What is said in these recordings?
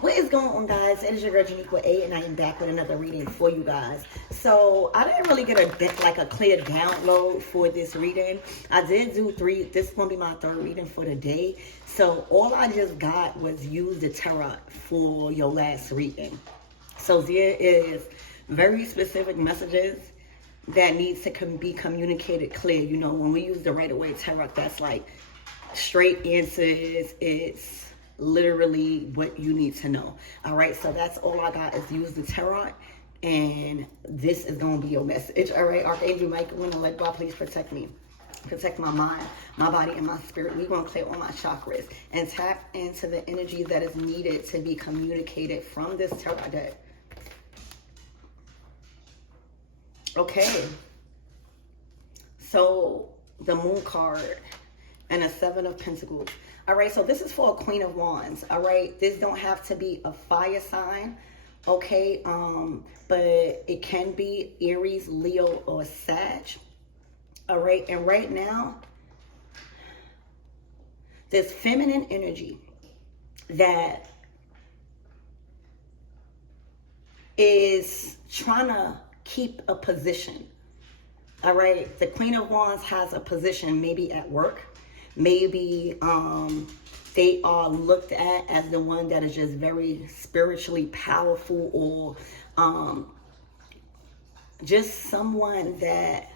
What is going on, guys? It is your girl Janiqua A, and I am back with another reading for you guys. So I didn't really get a clear download for this reading. I did do 3. This is gonna be my 3rd reading for the day. So all I just got was use the tarot for your last reading. So there is very specific messages that needs to be communicated clear. You know, when we use the right away tarot, that's like straight answers. It's literally what you need to know. All right, so that's all I got is use the tarot, and this is gonna be your message. All right, Archangel Michael, when I let God please protect me, protect my mind, my body, and my spirit. We're gonna clear all my chakras and tap into the energy that is needed to be communicated from this tarot deck. Okay, so the Moon card and a 7 of Pentacles. All right, so this is for a Queen of Wands. All right, this don't have to be a fire sign, okay? But it can be Aries, Leo, or Sag. All right, and right now, this feminine energy that is trying to keep a position. All right, the Queen of Wands has a position maybe at work. Maybe they are looked at as the one that is just very spiritually powerful, or just someone that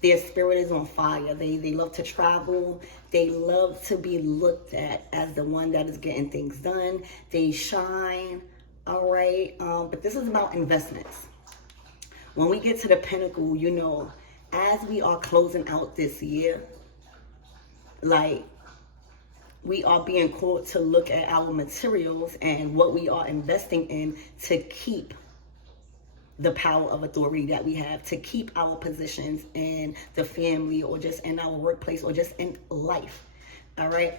their spirit is on fire. They love to travel. They love to be looked at as the one that is getting things done. They shine, all right? But this is about investments. When we get to the Pentacle, you know, as we are closing out this year, like, we are being called to look at our materials and what we are investing in to keep the power of authority that we have, to keep our positions in the family, or just in our workplace, or just in life. All right.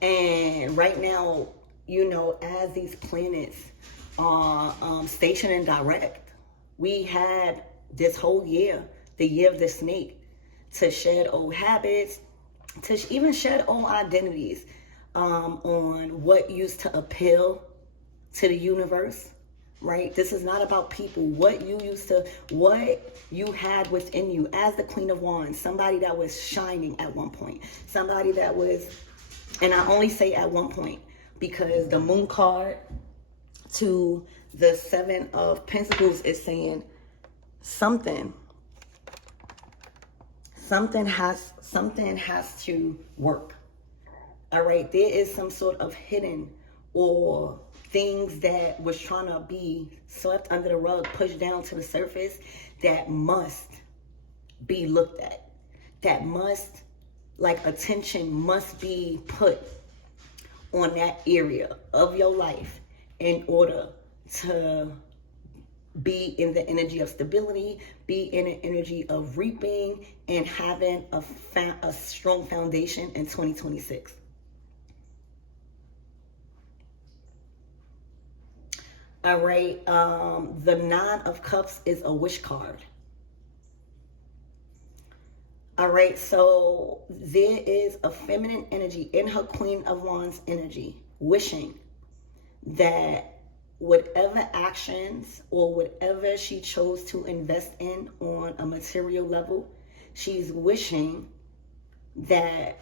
And right now, you know, as these planets are stationed in direct, we had this whole year, the year of the snake, to shed old habits, to even shed old identities on what used to appeal to the universe, right? This is not about people. What you had within you as the Queen of Wands, somebody that was shining at one point, somebody that was, and I only say at one point because the Moon card to the 7 of Pentacles is saying something has to work. All right, there is some sort of hidden or things that was trying to be swept under the rug, pushed down to the surface, that must be looked at. That must, like, attention must be put on that area of your life in order to be in the energy of stability, be in an energy of reaping, and having a strong foundation in 2026. All right, the 9 of Cups is a wish card. All right, so there is a feminine energy in her Queen of Wands energy, wishing that whatever actions or whatever she chose to invest in on a material level, she's wishing that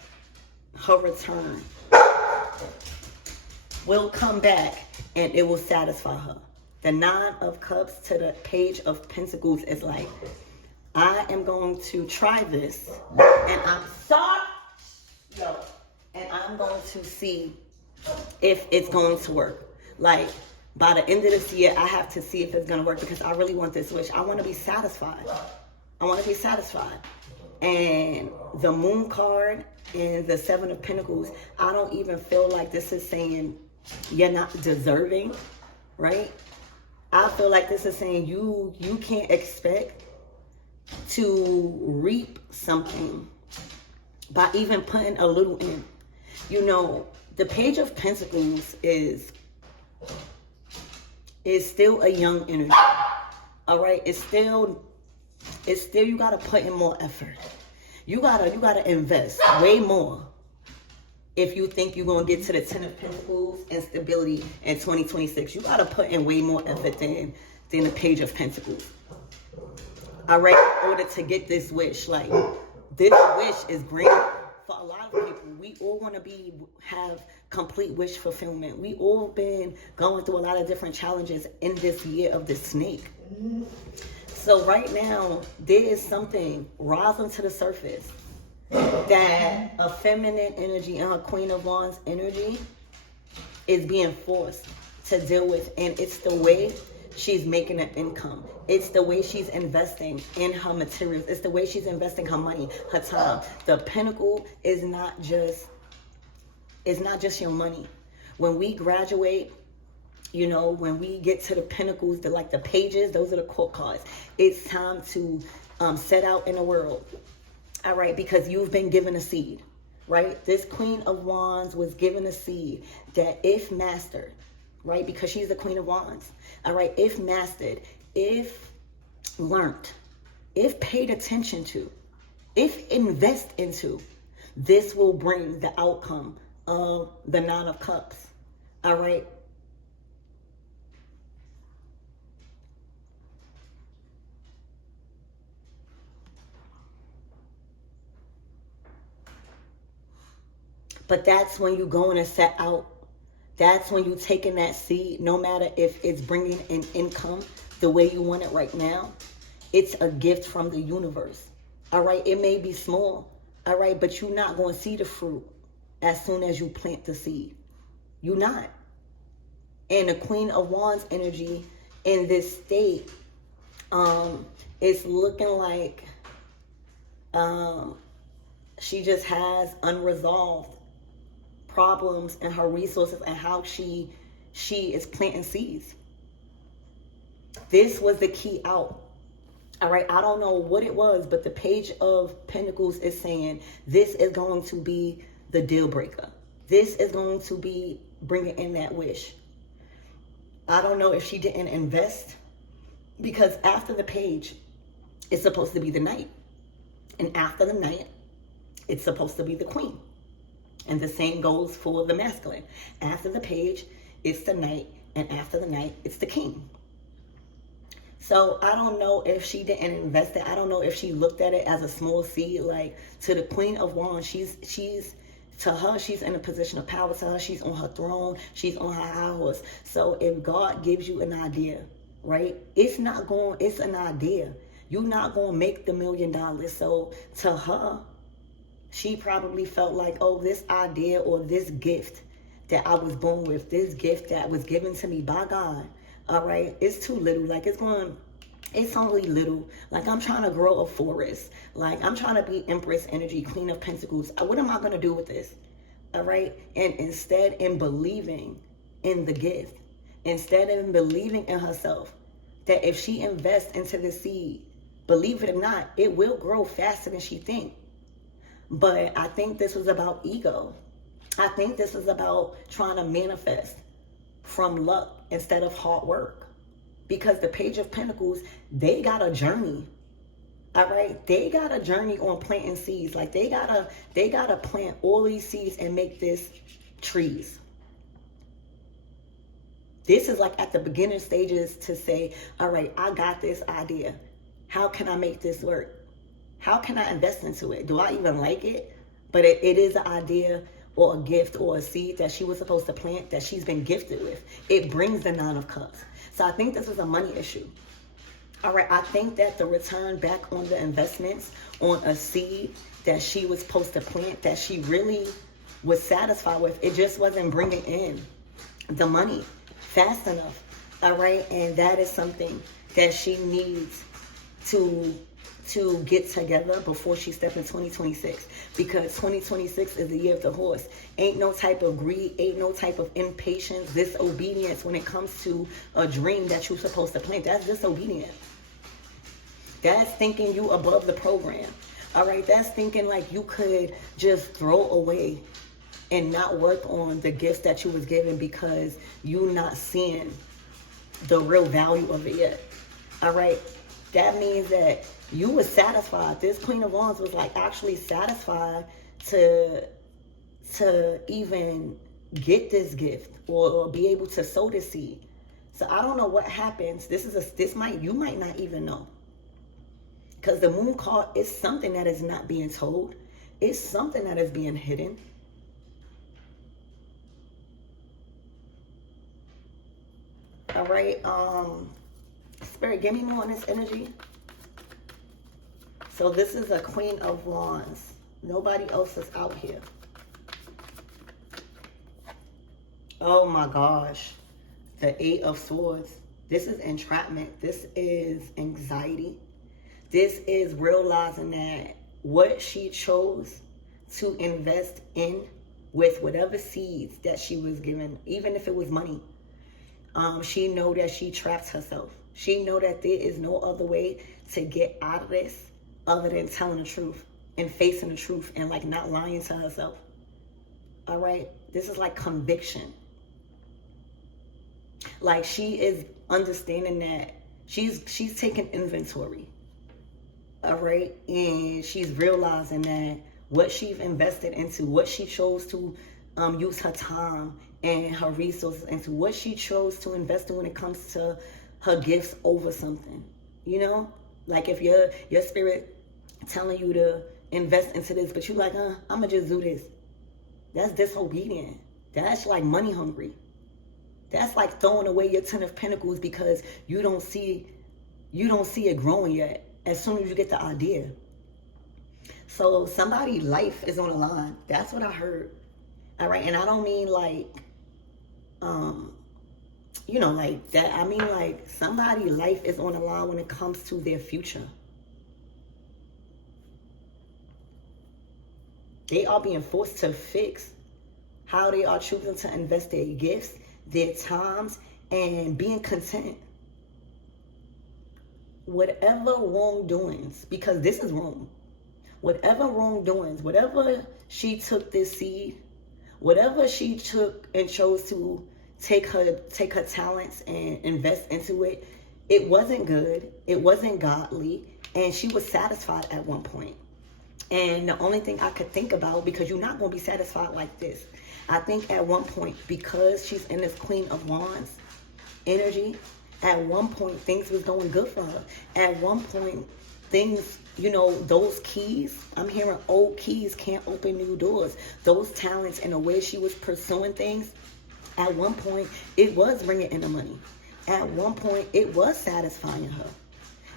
her return will come back and it will satisfy her. The 9 of Cups to the Page of Pentacles is like, I am going to try this, and I'm going to see if it's going to work. Like, by the end of this year, I have to see if it's going to work, because I really want this wish. I want to be satisfied. I want to be satisfied. And the Moon card and the 7 of Pentacles, I don't even feel like this is saying you're not deserving, right? I feel like this is saying you can't expect to reap something by even putting a little in. You know, the Page of Pentacles is still a young energy. All right, it's still you gotta put in more effort. You gotta invest way more if you think you're going to get to the 10 of Pentacles and stability in 2026. You got to put in way more effort than the Page of Pentacles. All right, in order to get this wish. Like, this wish is great for a lot of people. We all want to have complete wish fulfillment. We all been going through a lot of different challenges in this year of the snake. So right now, there is something rising to the surface that a feminine energy and a Queen of Wands energy is being forced to deal with. And it's the way she's making an income. It's the way she's investing in her materials. It's the way she's investing her money, her time. The Pentacle is not just your money. When we graduate, you know, when we get to the Pentacles, the pages, those are the court cards. It's time to set out in the world. All right, because you've been given a seed, right? This Queen of Wands was given a seed that if mastered, right? Because she's the Queen of Wands. All right, if mastered, if learned, if paid attention to, if invest into, this will bring the outcome of the Nine of Cups. All right. But that's when you going to set out. That's when you taking that seed, no matter if it's bringing in income the way you want it right now. It's a gift from the universe. All right, it may be small. All right, but you're not going to see the fruit as soon as you plant the seed. You're not. And the Queen of Wands energy in this state, it's looking like she just has unresolved problems in her resources and how she is planting seeds. This was the key out. All right, I don't know what it was, but the Page of Pentacles is saying this is going to be the deal breaker. This is going to be bringing in that wish. I don't know if she didn't invest, because after the Page, it's supposed to be the Knight. And after the Knight, it's supposed to be the Queen. And the same goes for the masculine. After the Page, it's the Knight. And after the Knight, it's the King. So I don't know if she didn't invest it. I don't know if she looked at it as a small seed. Like, to the Queen of Wands, she's to her, she's in a position of power. To her, she's on her throne. She's on her high horse. So if God gives you an idea, right, it's an idea. You're not going to make the $1 million. So to her, she probably felt like, oh, this idea or this gift that I was born with, this gift that was given to me by God, all right, it's too little. Like, it's only little. Like, I'm trying to grow a forest. Like, I'm trying to be Empress energy, Queen of Pentacles. What am I going to do with this? All right. And instead, in believing in the gift, instead of believing in herself, that if she invests into the seed, believe it or not, it will grow faster than she thinks. But I think this was about ego. I think this is about trying to manifest from luck instead of hard work. Because the Page of Pentacles, they got a journey. All right? They got a journey on planting seeds. Like, they gotta plant all these seeds and make this trees. This is like at the beginning stages to say, all right, I got this idea. How can I make this work? How can I invest into it? Do I even like it? But it is an idea or a gift or a seed that she was supposed to plant, that she's been gifted with. It brings the Nine of Cups. So I think this is a money issue. All right, I think that the return back on the investments on a seed that she was supposed to plant, that she really was satisfied with, it just wasn't bringing in the money fast enough. All right, and that is something that she needs to get together before she steps in 2026, because 2026 is the year of the horse. Ain't no type of greed, ain't no type of impatience, disobedience when it comes to a dream that you're supposed to plant. That's disobedience. That's thinking you above the program. All right, that's thinking like you could just throw away and not work on the gifts that you was given because you're not seeing the real value of it yet. All right, that means that you were satisfied. This Queen of Wands was like actually satisfied to to even get this gift or be able to sow the seed. So I don't know what happens. You might not even know. Because the moon card is something that is not being told. It's something that is being hidden. All right. Spirit, give me more on this energy. So this is a Queen of Wands. Nobody else is out here. Oh my gosh. The Eight of Swords. This is entrapment. This is anxiety. This is realizing that what she chose to invest in with whatever seeds that she was given, even if it was money, she know that she trapped herself. She know that there is no other way to get out of this other than telling the truth and facing the truth and like not lying to herself. All right. This is like conviction. Like she is understanding that she's taking inventory. All right. And she's realizing that what she's invested into, what she chose to use her time and her resources into, what she chose to invest in when it comes to her gifts over something. You know, like if your spirit telling you to invest into this, but you like, I'm gonna just do this. That's disobedient. That's like money hungry. That's like throwing away your 10 of Pentacles because you don't see it growing yet. As soon as you get the idea. So somebody's life is on the line. That's what I heard. All right. And I don't mean like, like that. I mean like somebody's life is on the line when it comes to their future. They are being forced to fix how they are choosing to invest their gifts, their times, and being content. Whatever wrongdoings, because this is wrong. Whatever wrongdoings, whatever she took this seed, whatever she took and chose to take her talents and invest into it, it wasn't good, it wasn't godly, and she was satisfied at one point. And the only thing I could think about, because you're not going to be satisfied like this, I think at one point, because she's in this Queen of Wands energy, at one point things was going good for her. At one point things, those keys, I'm hearing old keys can't open new doors. Those talents and the way she was pursuing things, at one point it was bringing in the money. At one point it was satisfying her.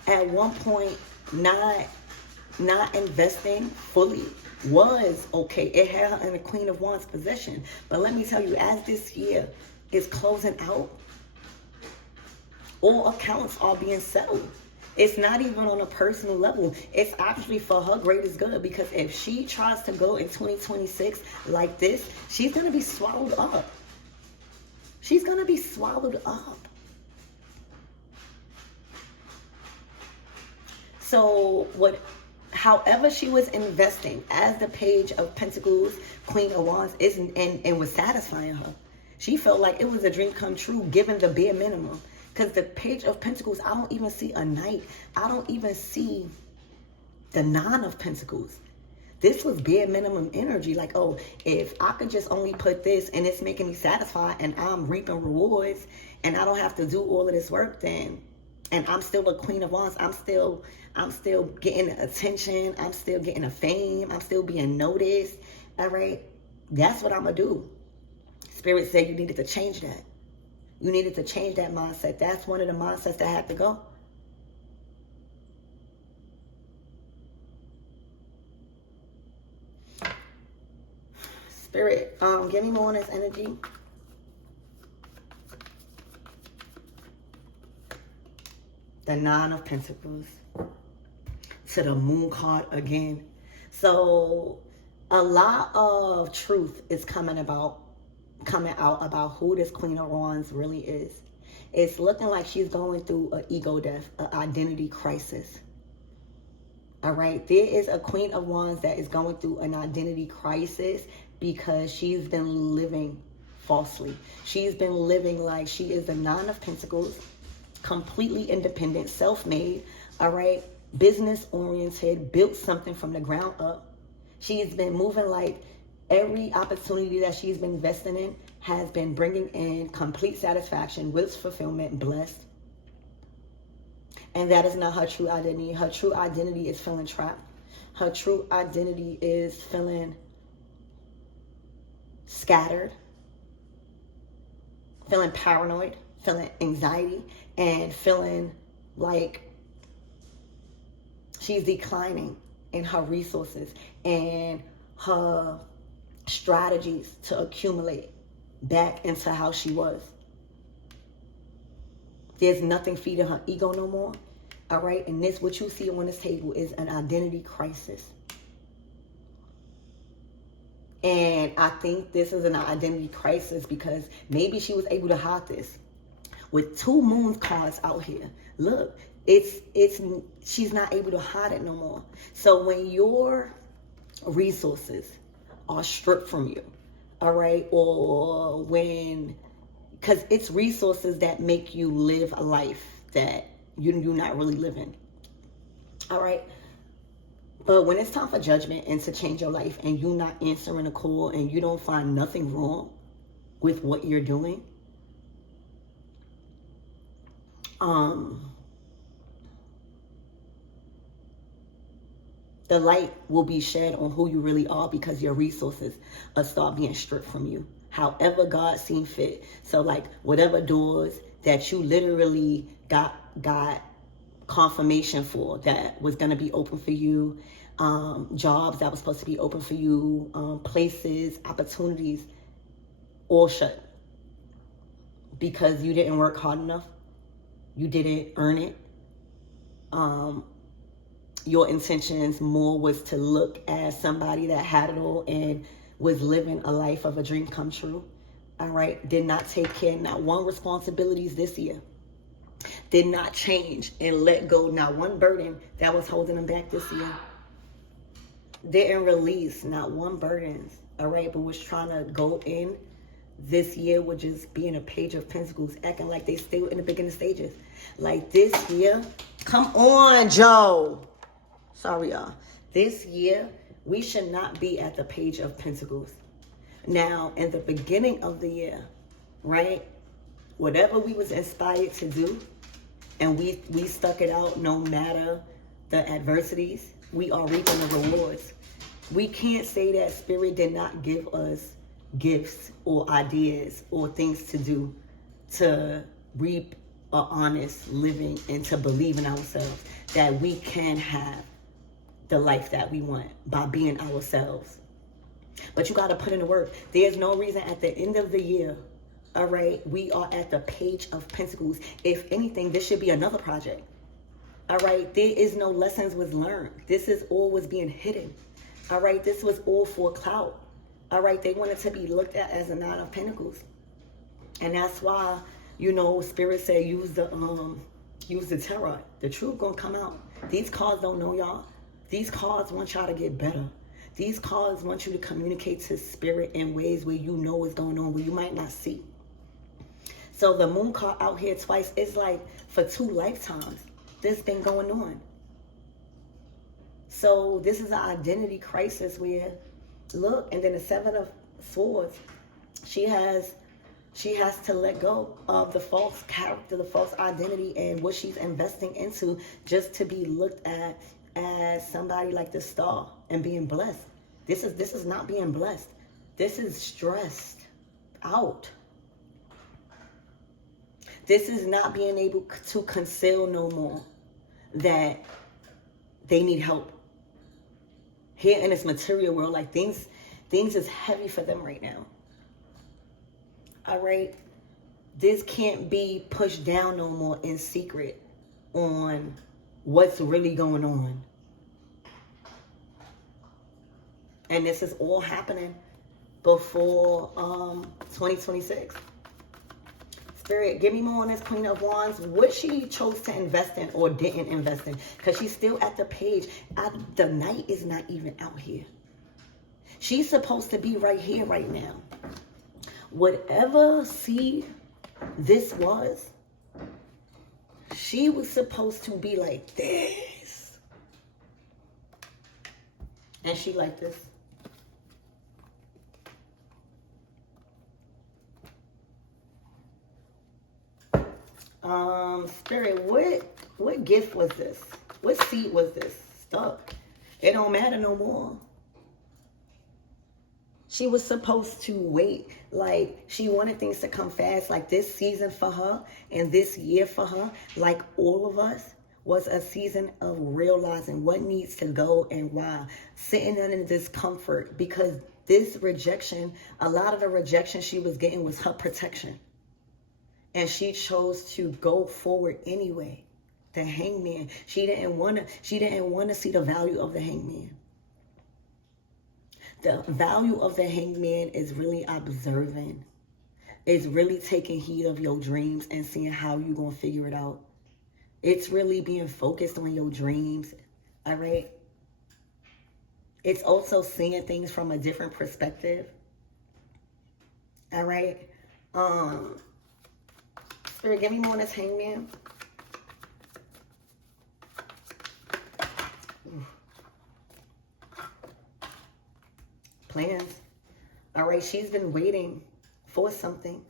At one point not investing fully was okay. It had her in the Queen of Wands position. But let me tell you, as this year is closing out, all accounts are being settled. It's not even on a personal level. It's actually for her greatest good, because if she tries to go in 2026 like this, she's going to be swallowed up. She's going to be swallowed up. So however she was investing as the Page of Pentacles, Queen of Wands, and was satisfying her. She felt like it was a dream come true, given the bare minimum. Because the Page of Pentacles, I don't even see a knight. I don't even see the Nine of Pentacles. This was bare minimum energy. Like, oh, if I could just only put this and it's making me satisfied and I'm reaping rewards and I don't have to do all of this work, then, and I'm still a Queen of Wands, I'm still getting attention. I'm still getting a fame. I'm still being noticed. All right. That's what I'm going to do. Spirit said you needed to change that. You needed to change that mindset. That's one of the mindsets that had to go. Spirit, give me more on this energy. The Nine of Pentacles. To the Moon card again. So a lot of truth is coming out about who this Queen of Wands really is. It's looking like she's going through an ego death, an identity crisis. All right. There is a Queen of Wands that is going through an identity crisis because she's been living falsely. She's been living like she is the Nine of Pentacles, completely independent, self-made, all right, business oriented, built something from the ground up. She's been moving like Every opportunity that she's been investing in has been bringing in complete satisfaction, with fulfillment, blessed. And that is not her true identity. Her true identity is feeling trapped. Her true identity is feeling scattered, feeling paranoid, feeling anxiety, and feeling like she's declining in her resources and her strategies to accumulate back into how she was. There's nothing feeding her ego no more. All right. And this, what you see on this table, is an identity crisis. And I think this is an identity crisis because maybe she was able to hide this. With 2 moon cards out here, look, she's not able to hide it no more. So when your resources are stripped from you, all right, or when, because it's resources that make you live a life that you're not really living, all right. But when it's time for judgment and to change your life, and you're not answering a call, and you don't find nothing wrong with what you're doing, the light will be shed on who you really are, because your resources will start being stripped from you, however God seemed fit. So like whatever doors that you literally got confirmation for that was going to be open for you, jobs that was supposed to be open for you, places, opportunities, all shut because you didn't work hard enough. You didn't earn it. Your intentions more was to look as somebody that had it all and was living a life of a dream come true. All right. Did not take care, not one responsibilities this year. Did not change and let go, not one burden that was holding them back this year. Didn't release not one burden, all right, but was trying to go in this year with just being a page of pentacles, acting like they still in the beginning stages. Like this year, come on, Joe. Sorry, y'all. This year, we should not be at the page of pentacles. Now, in the beginning of the year, right, whatever we was inspired to do, and we stuck it out no matter the adversities, we are reaping the rewards. We can't say that Spirit did not give us gifts or ideas or things to do to reap an honest living and to believe in ourselves that we can have the life that we want by being ourselves. But you got to put in the work. There's no reason at the end of the year, all right, we are at the page of pentacles. If anything, this should be another project. All right, there is no lessons was learned. This is all was being hidden. All right, this was all for clout. All right, they wanted to be looked at as a 9 of pentacles. And that's why, you know, Spirit said use the tarot. The truth gonna come out. These cards don't know y'all. These cards want y'all to get better. These cards want you to communicate to Spirit in ways where you know what's going on, where you might not see. So the moon card out here twice is like for 2 lifetimes. This been going on. So this is an identity crisis where, look, and then the 7 of Swords, she has to let go of the false character, the false identity, and what she's investing into just to be looked at as somebody like the star and being blessed. This is not being blessed. This is stressed out. This is not being able to conceal no more that they need help. Here in this material world, like things is heavy for them right now. All right? This can't be pushed down no more in secret on what's really going on. And this is all happening before 2026. Spirit, give me more on this Queen of Wands. What she chose to invest in or didn't invest in. Because she's still at the page. The Knight is not even out here. She's supposed to be right here, right now. Whatever seed this was, she was supposed to be like this. And she like this. Spirit, what gift was this? What seed was this? Stuck. It don't matter no more. She was supposed to wait. Like, she wanted things to come fast. Like, this season for her and this year for her, like all of us, was a season of realizing what needs to go and why. Sitting in discomfort, because this rejection, a lot of the rejection she was getting was her protection. And she chose to go forward anyway. The hangman. She didn't want to see the value of the hangman. The value of the hangman is really observing. It's really taking heed of your dreams and seeing how you're going to figure it out. It's really being focused on your dreams. All right? It's also seeing things from a different perspective. All right? Spirit, give me more on this hangman. Plans. All right, she's been waiting for something.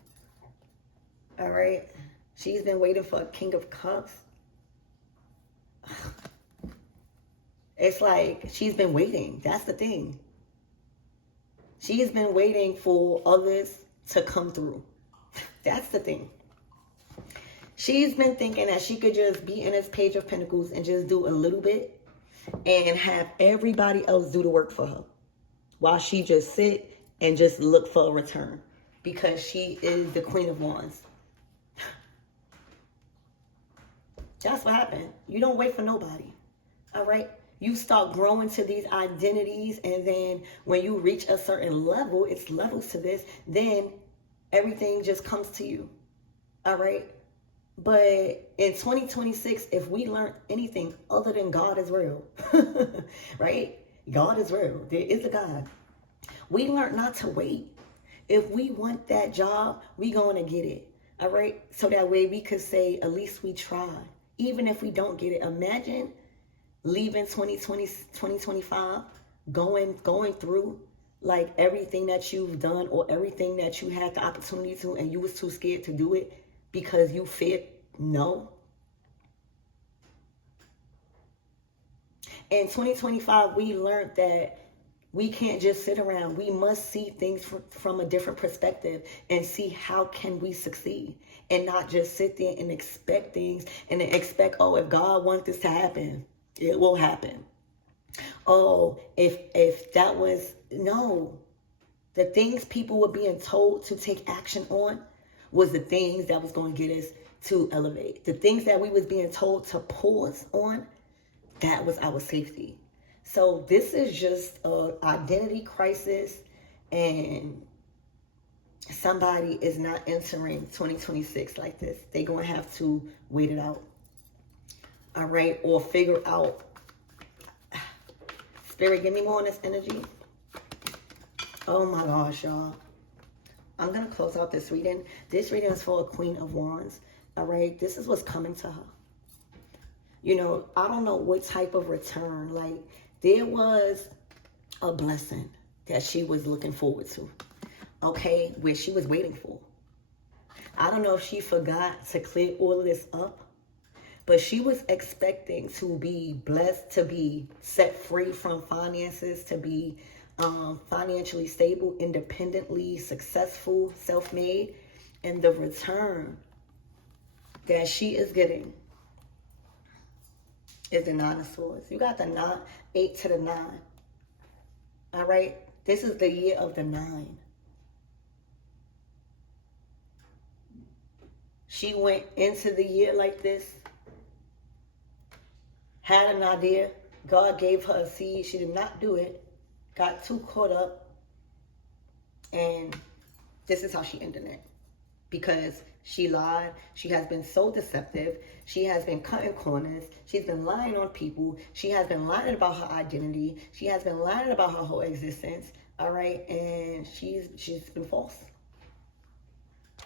All right, she's been waiting for a King of Cups. It's like she's been waiting. That's the thing. She's been waiting for others to come through. That's the thing. She's been thinking that she could just be in this Page of Pentacles and just do a little bit and have everybody else do the work for her, while she just sit and just look for a return, because she is the Queen of Wands. That's what happened. You don't wait for nobody. All right? You start growing to these identities, and then when you reach a certain level, it's levels to this, then everything just comes to you. All right? But in 2026, if we learn anything other than God is real, right? God is real. There is a God. We learn not to wait. If we want that job, we going to get it. All right? So that way we could say, at least we tried. Even if we don't get it. Imagine leaving 2025, going through like everything that you've done or everything that you had the opportunity to, and you was too scared to do it because you feared no. In 2025, we learned that we can't just sit around. We must see things from a different perspective and see how can we succeed, and not just sit there and expect things and then expect, oh, if God wants this to happen, it will happen. Oh, if that was, no. The things people were being told to take action on was the things that was going to get us to elevate. The things that we was being told to pause on, that was our safety. So this is just an identity crisis, and somebody is not entering 2026 like this. They're going to have to wait it out. All right? Or figure out. Spirit, give me more on this energy. Oh my gosh, y'all. I'm going to close out this reading. This reading is for a Queen of Wands. All right? This is what's coming to her. You know, I don't know what type of return. Like, there was a blessing that she was looking forward to. Okay? Where she was waiting for. I don't know if she forgot to clear all of this up. But she was expecting to be blessed, to be set free from finances, to be financially stable, independently successful, self-made. And the return that she is getting is the 9 of Swords. You got the 8 to the 9. All right? This is the year of the 9. She went into the year like this, had an idea. God gave her a seed. She did not do it. Got too caught up. And this is how she ended it. Because she lied. She has been so deceptive. She has been cutting corners. She's been lying on people. She has been lying about her identity. She has been lying about her whole existence. All right? And she's been false.